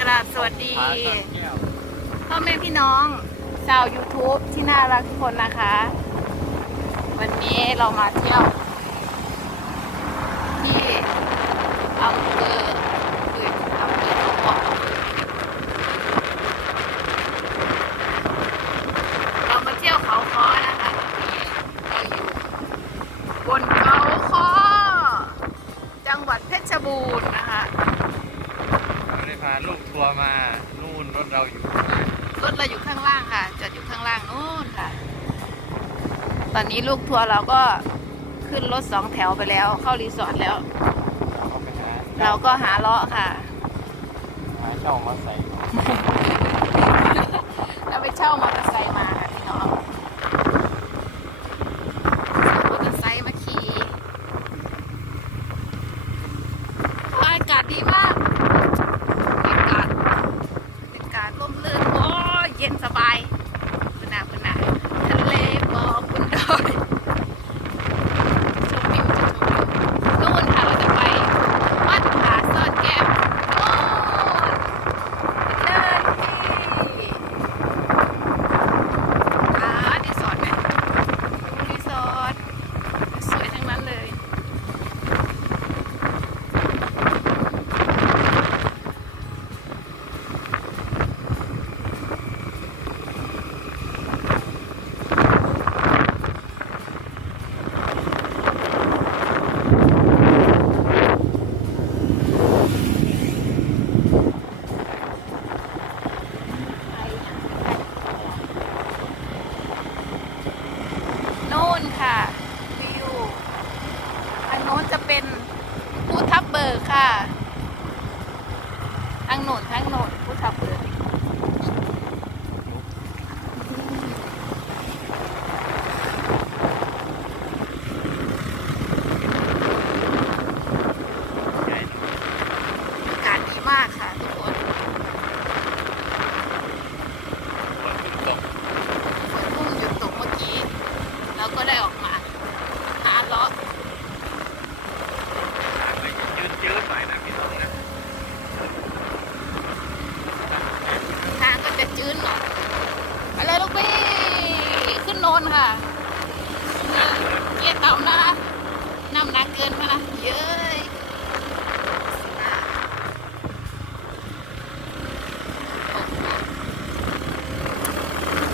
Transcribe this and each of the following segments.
กราบสวัสดีพ่อแม่พี่น้องชาว YouTube ที่น่ารักทุกคนนะคะ วันนี้เรามาเที่ยว ที่อำเภอ ร์มานู่นรถเราอยู่รถเราอยู่ข้างล่างค่ะจอดอยู่ข้างล่างนู้นค่ะ ตอนนี้ลูกทัวร์เราก็ขึ้นรถสองแถวไปแล้ว เข้ารีสอร์ทแล้ว เราไปหาเราก็หาเลาะค่ะหาช่องมาใส่เราไปเช่ามอเตอร์ไซค์มา เกียร์ต่านะน้ำหนักเกินมานะเยอะ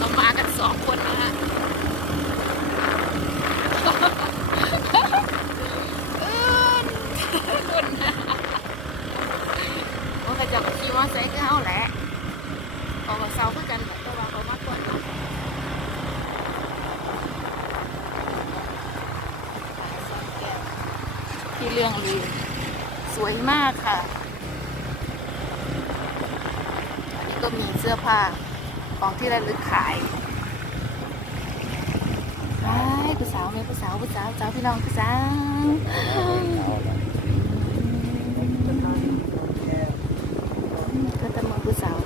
รามากันสองคนนะฮะเอิ้นคนนะว่าเขาจะขี่มอเตอร์ไซค์ก็เอาแหละ เขาก็เศร้าคือกันแหละแต่ว่าเขามากกว่าเนาะที่ เรื่องลือสวยมากค่ะอันนี้ก็มีเสื้อผ้าของที่ระลึกขายไอ้ผู้สาวไหมผู้สาวผู้สาวสาวพี่น้องผู้สาวก็จะมาผู้สาว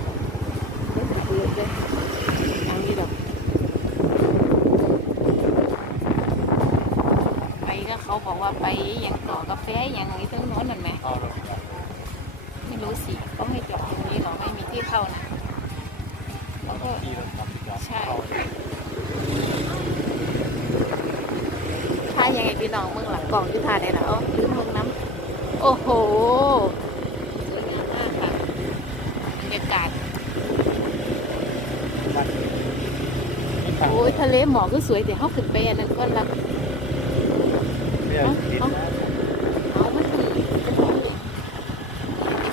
เล่นเบื่อ เขาบอกว่าไปอย่างต่อกาแฟอย่างนี้ทั้งโน้นนั่นไหมไม่รู้สิเขาให้จอดตรงนี้หรอไม่มีที่เข้านะแล้วก็ใช่ถ้ายังไงพี่น้องเมืองหลังกล่องที่ทาได้แล้วลืมลงน้ำโอ้โหสวยงามมากค่ะบรรยากาศโอ้ยทะเลหมอกก็สวยแต่เขาขึ้นไปอันนั้นก็ละ เรียกทิศนะเอามันคือจะพูดเลย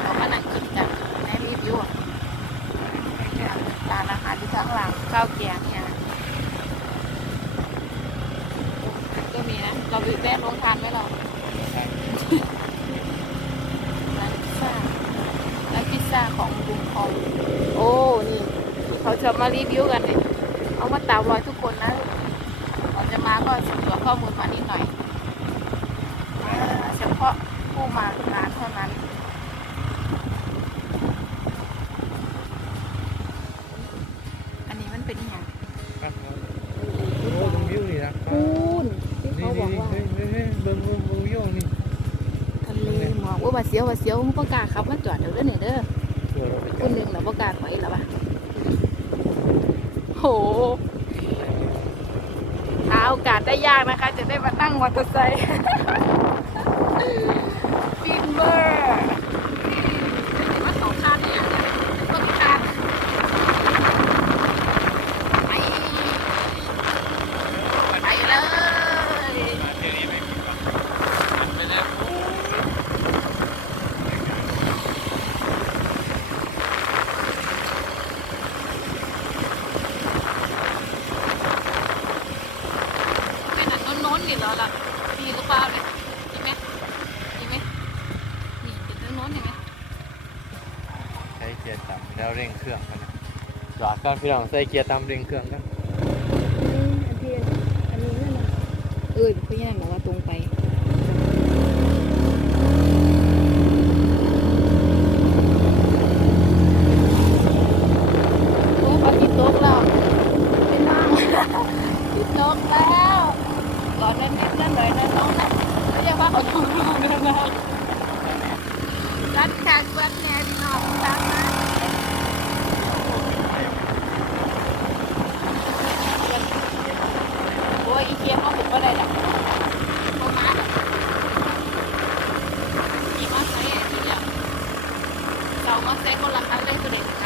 เขามานั่งกินกันในรีวิวอะร้านอาหารที่ข้างหลังข้าวแกงเนี่ยก็มีนะ เราไปแวะลงทานไหมเราร้านพิซซ่าร้านพิซซ่าของลุงคองโอ้ นี่ที่เขาจะมารีวิวกันเนี่ยเอามาตามรอยทุกคนนะก่อนจะมาก็สำรวจข้อมูลมานิดหน่อย พาะผู้มาร้านเท่านั้นอันนี้มันเป็นอย่างรับบโอ้ตรงวิวนี่นะปูนที่เขาบอกว่านี่ยเบิ้งเบิ้งเบิ้งวิวนี่ทะเลหมอกว่าเสียวบาเสียวมึงประกาศครับว่าจอดเดี๋ยวเด้อเนี่ยเด้อคนหนึ่งเราประกาศไว้แล้วปะโหหาโอกาสได้ยากนะคะ จะได้มาตั้งมอเตอร์ไซค์ Burr! ียร์ต่ำแล้วเร่งเครื่องกันหลอดก้อนพี่น้องใส่เกียร์ต่ำเร่งเครื่องกันอันที่อันนี้นั่นเออพี่นั่นบอกว่าตรงไปโอ้ยปลาที่ตกแล้วเป็นบ้างที่ตกแล้วก่อนนั้นนิดนั่นหน่อยนะน้องนะไม่ใช่ว่าเขาตกงเดินมรัดจากเบิร์ดแน่พี่น้องรักนะ consejo las alegres.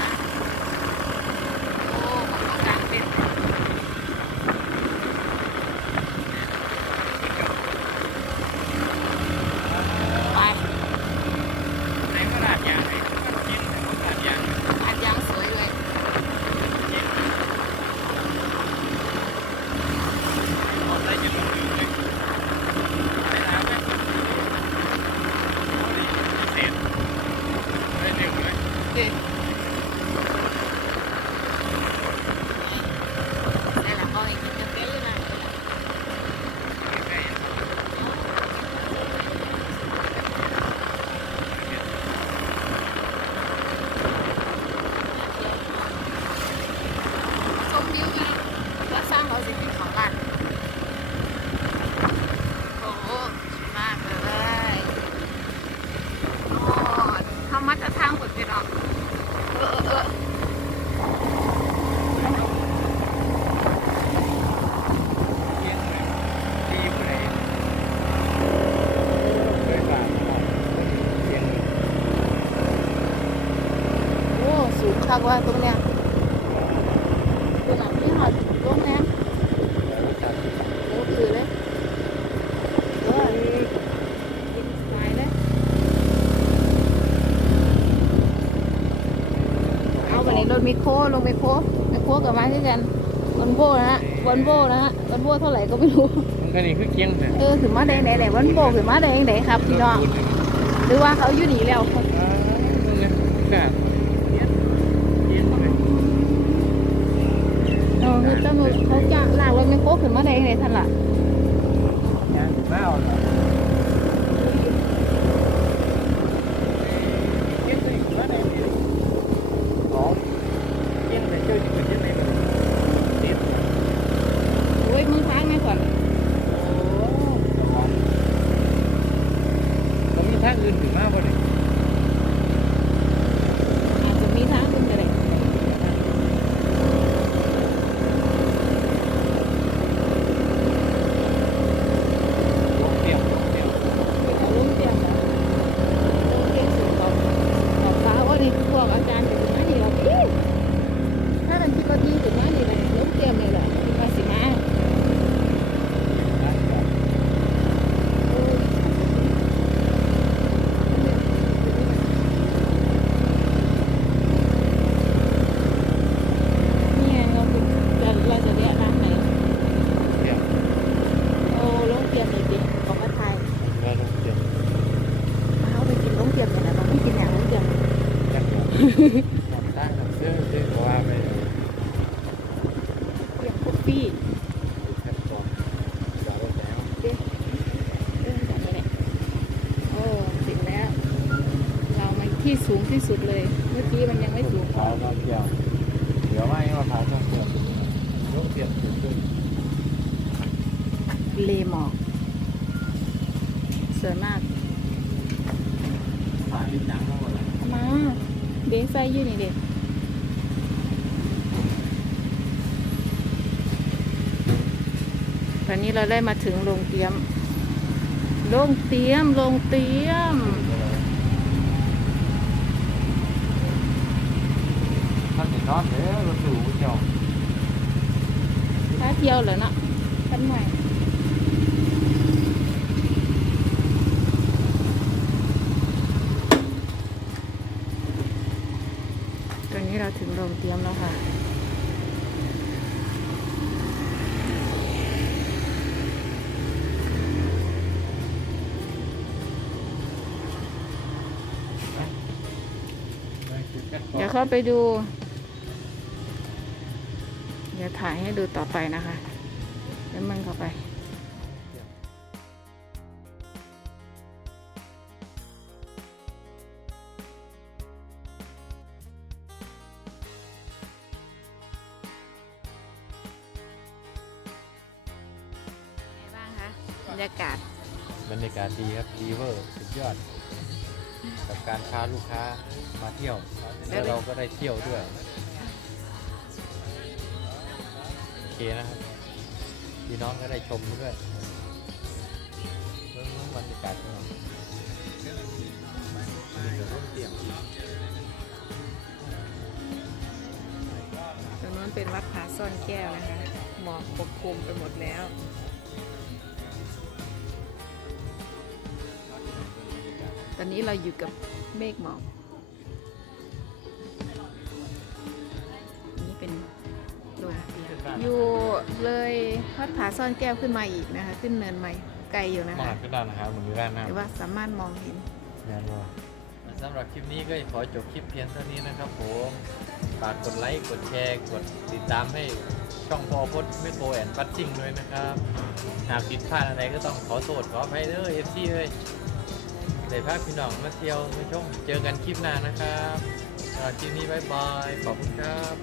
คักว่าตรงเนี้ยรถมีโหอดลงแน้โค้รมิโคลงมิโคมิโคกับมาที่กันวันโบนะฮะวันโบนะฮะวันโบเท่าไหร่ก็ไม่รู้อันนี้คือเกียงเออถือมาแดงไหนไหนวันโบถือมาแดงไหนครับพี่น้องหรือว่าเขาอยู่หนีแล้ว Yeah. มือเจ้าหเขาจะาลากรถแมคโครขึ้นมาได้ยังไงท่านล่ะนล้ว ที่สูงที่สุดเลย เมื่อกี้มันยังไม่สูงพอ nó kiểu kiểu mai nó phải cho kiểu chỗ tiệm từ từ เลหมอกสวยมาก phải đi nắng nó rồi มาเบสไซยู่นี่เด็กตอนนี้เราได้มาถึงโรงเตี้ยม โรงเตี้ยม โรงเตี้ยม นเห็นนอนเด้อรถสูงเจ้าถ้าเที่ยวเหรอเนาะขั้นใหม่ตอนนี้เราถึงโรงเตรียมแล้วค่ะเดี๋ยวเข้าไปดู เดี๋ยวถ่ายให้ดูต่อไปนะคะแล้วมันเข้าไปไงบ้างคะบรรยากาศ บรรยากาศดีครับดีเวอร์สุดยอด กับการพาลูกค้ามาเที่ยว แล้วเราก็ได้เที่ยวด้วย เคนะครับพี่น้องก็ได้ชมด้วยเรื่องบรรยากาศของเราร่มเตียงตรงนู้นเป็นวัดผาซ่อนแก้วนะคะ หมอกปกคลุมไปหมดแล้วตอนนี้เราอยู่กับเมฆหมอก อยู่เลยวัดผาซ่อนแก้วขึ้นมาอีกนะคะ ขึ้นเนินใหม่ไกลอยู่นะมาคะขึ้นด้านนะครับเหมือนอยู่ด้านหน้าแต่ว่าสามารถมองเห็น แน่นอน สำหรับคลิปนี้ก็ขอจบคลิปเพียงเท่านี้นะครับผมฝากกดไลค์กดแชร์กดติดตามให้ช่องพอพดไม่โกแอนบัตซิ่งด้วยนะครับ หากผิดพลาดอะไรก็ต้องขอโทษขออภัยเด้อเอฟซีเลยใส่ภาพพี่น้องมาเที่ยวมาชมเจอกันคลิปหน้านะครับสำหรับคลิปนี้บายบายขอบคุณครับ